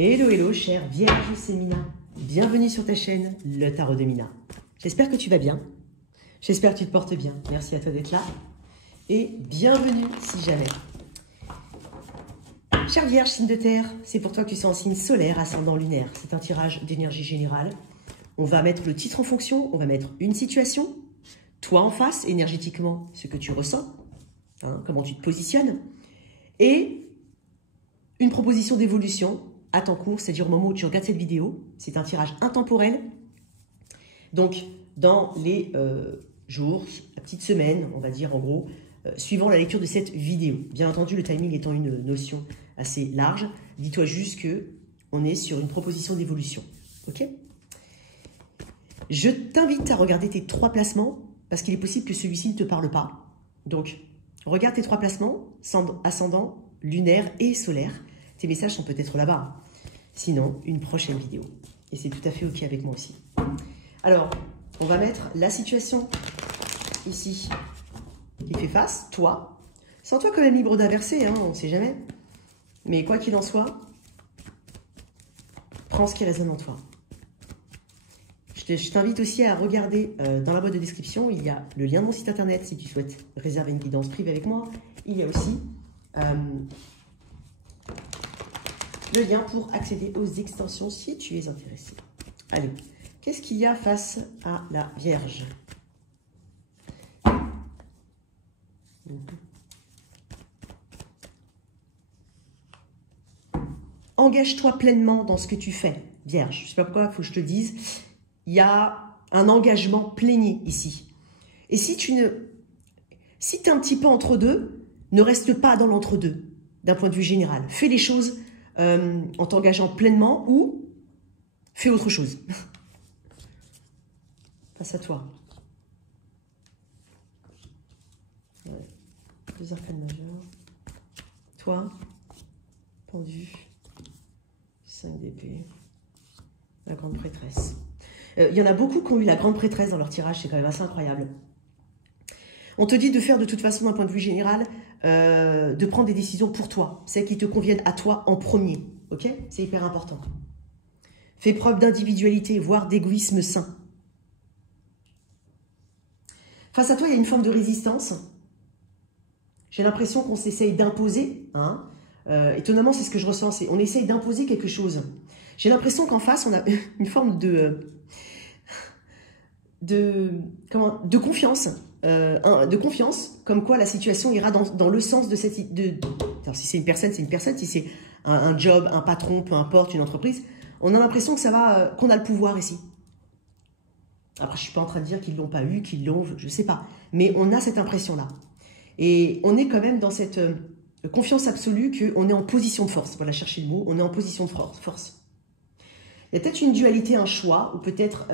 Hello, hello, chère Vierge, c'est Mina. Bienvenue sur ta chaîne, le Tarot de Mina. J'espère que tu vas bien. J'espère que tu te portes bien. Merci à toi d'être là. Et bienvenue si jamais. Chère Vierge, signe de terre, c'est pour toi que tu sois en signe solaire, ascendant lunaire. C'est un tirage d'énergie générale. On va mettre le titre en fonction, on va mettre une situation, toi en face, énergétiquement, ce que tu ressens, comment tu te positionnes, et une proposition d'évolution à ton cours, c'est-à-dire au moment où tu regardes cette vidéo. C'est un tirage intemporel. Donc, dans les jours, la petite semaine, on va dire en gros, suivant la lecture de cette vidéo. Bien entendu, le timing étant une notion assez large, dis-toi juste que on est sur une proposition d'évolution. Ok ? Je t'invite à regarder tes 3 placements, parce qu'il est possible que celui-ci ne te parle pas. Donc, regarde tes 3 placements, ascendant, lunaire et solaire. Tes messages sont peut-être là-bas. Sinon, une prochaine vidéo. Et c'est tout à fait OK avec moi aussi. Alors, on va mettre la situation ici qui fait face, toi. Sens-toi quand même libre d'inverser, on ne sait jamais. Mais quoi qu'il en soit, prends ce qui résonne en toi. Je t'invite aussi à regarder dans la boîte de description, il y a le lien de mon site internet si tu souhaites réserver une guidance privée avec moi. Il y a aussi le lien pour accéder aux extensions si tu es intéressé. Allez, qu'est-ce qu'il y a face à la Vierge? Engage-toi pleinement dans ce que tu fais, Vierge. Je ne sais pas pourquoi il faut que je te dise. Il y a un engagement plénier ici. Et si tu es un petit peu entre deux, ne reste pas dans l'entre-deux, d'un point de vue général. Fais les choses en t'engageant pleinement ou fais autre chose. Face à toi. Ouais. 2 arcanes majeures. Toi, pendu. 5 d'épée. La grande prêtresse. Il y en a beaucoup qui ont eu la grande prêtresse dans leur tirage, c'est quand même assez incroyable. On te dit de faire de toute façon, d'un point de vue général, de prendre des décisions pour toi, celles qui te conviennent à toi en premier. Ok? C'est hyper important. Fais preuve d'individualité, voire d'égoïsme sain. Face à toi, il y a une forme de résistance. J'ai l'impression qu'on s'essaye d'imposer. Étonnamment, c'est ce que je ressens. On essaye d'imposer quelque chose. J'ai l'impression qu'en face, on a une forme de confiance. De confiance, comme quoi la situation ira dans le sens de cette... Alors, si c'est une personne, c'est une personne. Si c'est un job, un patron, peu importe, une entreprise, on a l'impression que ça va, qu'on a le pouvoir ici. Après, je ne suis pas en train de dire qu'ils ne l'ont pas eu, qu'ils l'ont, je ne sais pas. Mais on a cette impression-là. Et on est quand même dans cette confiance absolue qu'on est en position de force. Voilà, chercher le mot. On est en position de force. Il y a peut-être une dualité, un choix, ou peut-être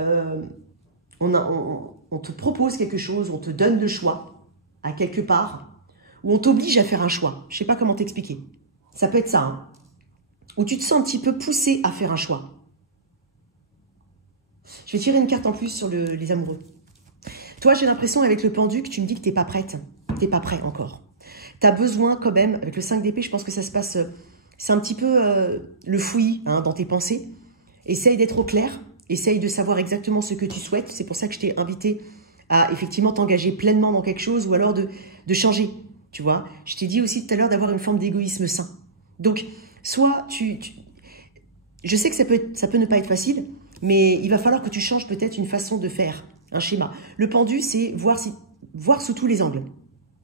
on te propose quelque chose, on te donne le choix à quelque part, ou on t'oblige à faire un choix. Je ne sais pas comment t'expliquer. Ça peut être ça. Où tu te sens un petit peu poussé à faire un choix. Je vais tirer une carte en plus sur les amoureux. Toi, j'ai l'impression avec le pendu que tu me dis que tu n'es pas prête. Tu n'es pas prêt encore. Tu as besoin quand même, avec le 5 d'épée, je pense que ça se passe... c'est un petit peu le fouillis dans tes pensées. Essaye d'être au clair. Essaye de savoir exactement ce que tu souhaites. C'est pour ça que je t'ai invité à effectivement t'engager pleinement dans quelque chose ou alors de changer. Tu vois, je t'ai dit aussi tout à l'heure d'avoir une forme d'égoïsme sain. Donc, soit je sais que ça peut ne pas être facile, mais il va falloir que tu changes peut-être une façon de faire, un schéma. Le pendu, c'est voir sous tous les angles,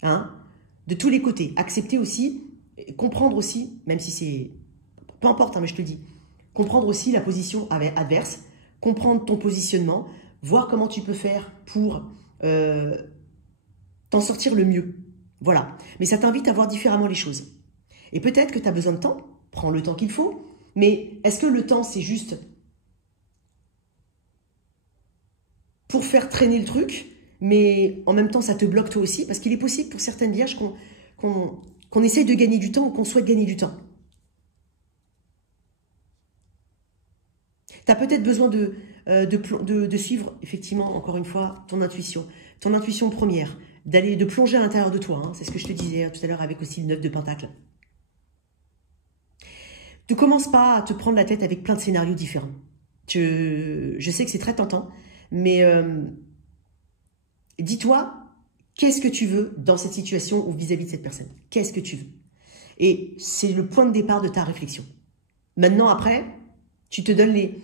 de tous les côtés. Accepter aussi, comprendre aussi, même si c'est... Peu importe, mais je te le dis. Comprendre aussi la position adverse, comprendre ton positionnement, voir comment tu peux faire pour t'en sortir le mieux. Voilà. Mais ça t'invite à voir différemment les choses. Et peut-être que tu as besoin de temps, prends le temps qu'il faut, mais est-ce que le temps, c'est juste pour faire traîner le truc, mais en même temps, ça te bloque toi aussi? Parce qu'il est possible pour certaines vierges qu'on essaye de gagner du temps ou qu'on souhaite gagner du temps. Tu as peut-être besoin de suivre, effectivement, encore une fois, ton intuition première, de plonger à l'intérieur de toi. C'est ce que je te disais tout à l'heure avec aussi le 9 de Pentacle. Ne commence pas à te prendre la tête avec plein de scénarios différents. Je sais que c'est très tentant, mais dis-toi, qu'est-ce que tu veux dans cette situation ou vis-à-vis de cette personne? Qu'est-ce que tu veux? Et c'est le point de départ de ta réflexion. Maintenant, après, tu te donnes les...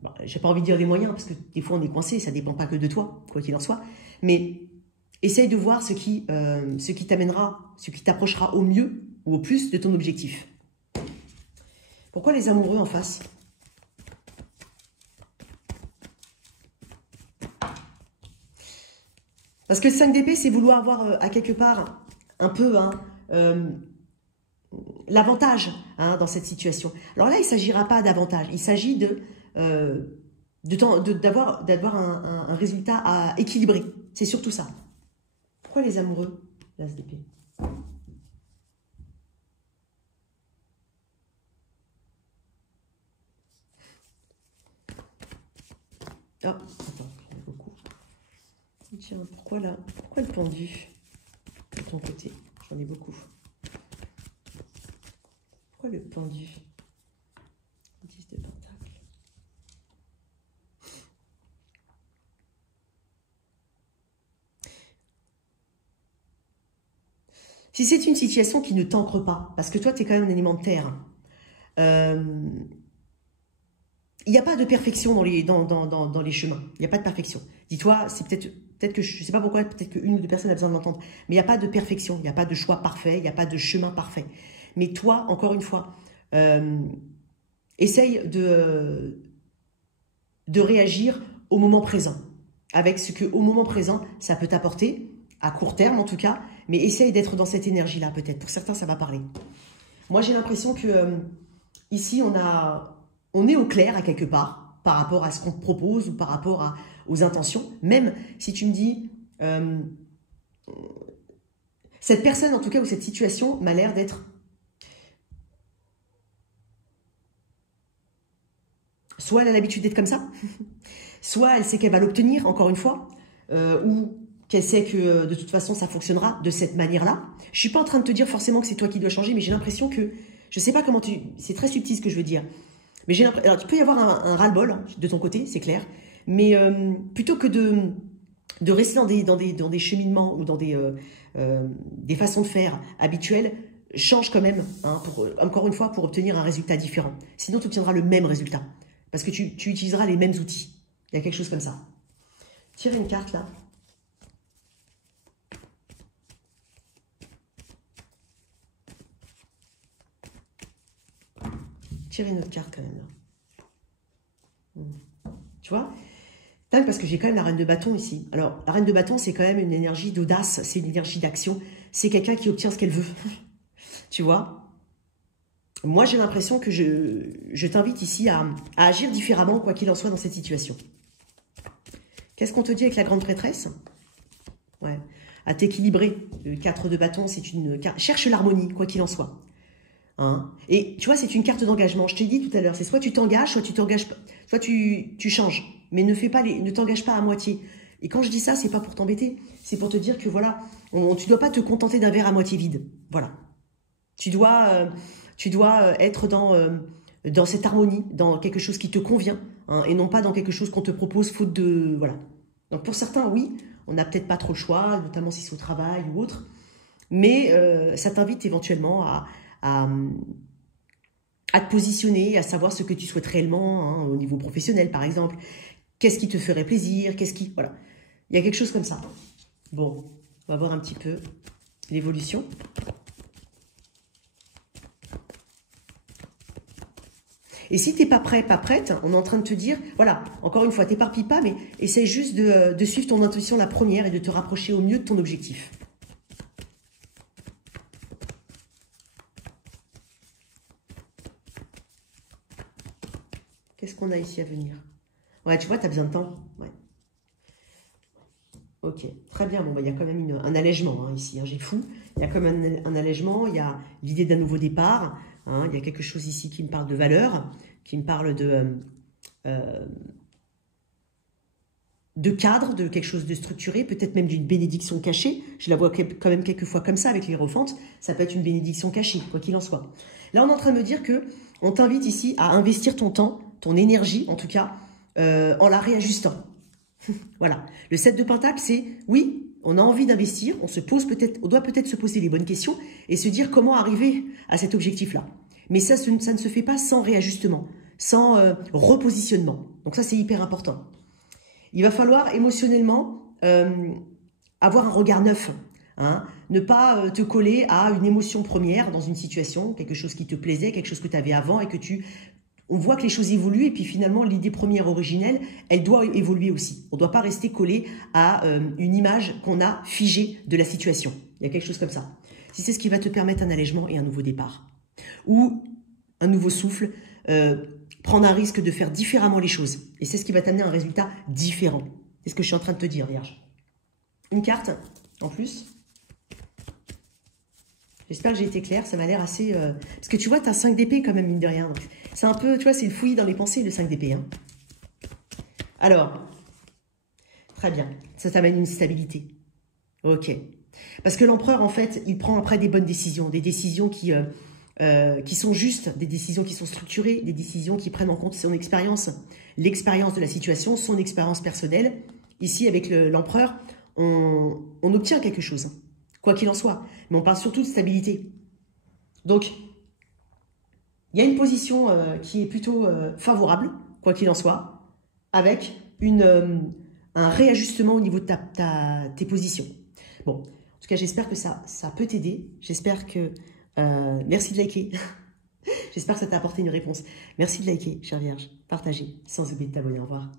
Bon, j'ai pas envie de dire des moyens, parce que des fois on est coincé, ça dépend pas que de toi, quoi qu'il en soit. Mais essaye de voir ce qui t'amènera, ce qui t'approchera au mieux ou au plus de ton objectif. Pourquoi les amoureux en face? Parce que le 5 d'épée, c'est vouloir avoir à quelque part un peu l'avantage dans cette situation. Alors là, il ne s'agira pas d'avantage, il s'agit d'avoir un résultat équilibré. C'est surtout ça. Pourquoi les amoureux, l'as d'épée? Oh, attends, j'en ai beaucoup. Tiens, pourquoi là? Pourquoi le pendu de ton côté? J'en ai beaucoup. Pourquoi le pendu? 10 de pentacle. Si c'est une situation qui ne t'ancre pas, parce que toi, tu es quand même un élément de terre, il n'y a pas de perfection dans les chemins. Il n'y a pas de perfection. Dis-toi, c'est peut-être que, je ne sais pas pourquoi, peut-être qu'une ou deux personnes a besoin de l'entendre, mais il n'y a pas de perfection, il n'y a pas de choix parfait, il n'y a pas de chemin parfait. Mais toi, encore une fois, essaye de réagir au moment présent, avec ce que au moment présent, ça peut t'apporter, à court terme en tout cas, mais essaye d'être dans cette énergie-là peut-être. Pour certains, ça va parler. Moi, j'ai l'impression que ici, on est au clair à quelque part par rapport à ce qu'on te propose ou par rapport aux intentions. Même si tu me dis, cette personne en tout cas ou cette situation m'a l'air d'être soit elle a l'habitude d'être comme ça, soit elle sait qu'elle va l'obtenir encore une fois, ou qu'elle sait que de toute façon ça fonctionnera de cette manière-là. Je suis pas en train de te dire forcément que c'est toi qui dois changer, mais j'ai l'impression que, je sais pas comment c'est très subtil ce que je veux dire. Mais j'ai l'impression, alors tu peux y avoir un ras-le-bol de ton côté, c'est clair, mais plutôt que de rester dans des cheminements ou dans des façons de faire habituelles, change quand même, encore une fois, pour obtenir un résultat différent. Sinon, tu obtiendras le même résultat, parce que tu utiliseras les mêmes outils. Il y a quelque chose comme ça. Tire une carte là. Tire une autre carte quand même là. Tu vois? Parce que j'ai quand même la reine de bâton ici. Alors, la reine de bâton, c'est quand même une énergie d'audace, c'est une énergie d'action. C'est quelqu'un qui obtient ce qu'elle veut. Tu vois? Moi, j'ai l'impression que je t'invite ici à agir différemment, quoi qu'il en soit, dans cette situation. Qu'est-ce qu'on te dit avec la grande prêtresse? Ouais. À t'équilibrer. Le 4 de bâton, c'est une carte. Cherche l'harmonie, quoi qu'il en soit. Et tu vois, c'est une carte d'engagement. Je t'ai dit tout à l'heure, c'est soit tu t'engages, soit tu t'engages pas. Soit tu changes. Mais ne t'engage pas à moitié. Et quand je dis ça, c'est pas pour t'embêter. C'est pour te dire que voilà, tu dois pas te contenter d'un verre à moitié vide. Voilà. Tu dois être dans cette harmonie, dans quelque chose qui te convient, et non pas dans quelque chose qu'on te propose faute de... Voilà. Donc pour certains, oui, on n'a peut-être pas trop le choix, notamment si c'est au travail ou autre, mais ça t'invite éventuellement à te positionner, à savoir ce que tu souhaites réellement, au niveau professionnel par exemple. Qu'est-ce qui te ferait plaisir? Voilà. Il y a quelque chose comme ça. Bon, on va voir un petit peu l'évolution. Et si tu n'es pas prêt, pas prête, on est en train de te dire, voilà, encore une fois, t'éparpille pas, mais essaie juste de suivre ton intuition la première et de te rapprocher au mieux de ton objectif. Qu'est-ce qu'on a ici à venir? Ouais, tu vois, tu as besoin de temps. Ouais. Ok, très bien. Bon, bah, il y a quand même un allègement ici. J'ai fou. Il y a quand même un allègement. Il y a l'idée d'un nouveau départ. Il y a quelque chose ici qui me parle de valeur, qui me parle de... de cadre, de quelque chose de structuré, peut-être même d'une bénédiction cachée. Je la vois quand même quelquefois comme ça avec les Hiérophantes. Ça peut être une bénédiction cachée, quoi qu'il en soit. Là, on est en train de me dire que on t'invite ici à investir ton temps, ton énergie, en tout cas, en la réajustant. Voilà. Le 7 de Pentacle, c'est, oui, on a envie d'investir, on doit peut-être se poser les bonnes questions et se dire comment arriver à cet objectif-là. Mais ça ne se fait pas sans réajustement, sans repositionnement. Donc ça, c'est hyper important. Il va falloir émotionnellement avoir un regard neuf. Hein, ne pas te coller à une émotion première dans une situation, quelque chose qui te plaisait, quelque chose que tu avais avant et que on voit que les choses évoluent et puis finalement l'idée première originelle, elle doit évoluer aussi. On ne doit pas rester collé à une image qu'on a figée de la situation. Il y a quelque chose comme ça. Si c'est ce qui va te permettre un allègement et un nouveau départ. Ou un nouveau souffle, prendre un risque de faire différemment les choses. Et c'est ce qui va t'amener à un résultat différent. C'est ce que je suis en train de te dire, Vierge. Une carte, en plus. J'espère que j'ai été claire, ça m'a l'air assez... Parce que tu vois, tu as 5 d'épée quand même, mine de rien. C'est un peu, tu vois, c'est le fouillis dans les pensées, le 5 d'épée. Hein. Alors, très bien, ça t'amène une stabilité. Ok. Parce que l'empereur, en fait, il prend après des bonnes décisions, des décisions qui sont justes, des décisions qui sont structurées, des décisions qui prennent en compte son expérience, l'expérience de la situation, son expérience personnelle. Ici, avec l'empereur, on obtient quelque chose. Quoi qu'il en soit. Mais on parle surtout de stabilité. Donc, il y a une position qui est plutôt favorable, quoi qu'il en soit, avec un réajustement au niveau de tes positions. Bon, en tout cas, j'espère que ça peut t'aider. J'espère que... merci de liker. J'espère que ça t'a apporté une réponse. Merci de liker, chère Vierge. Partagez, sans oublier de t'abonner. Au revoir.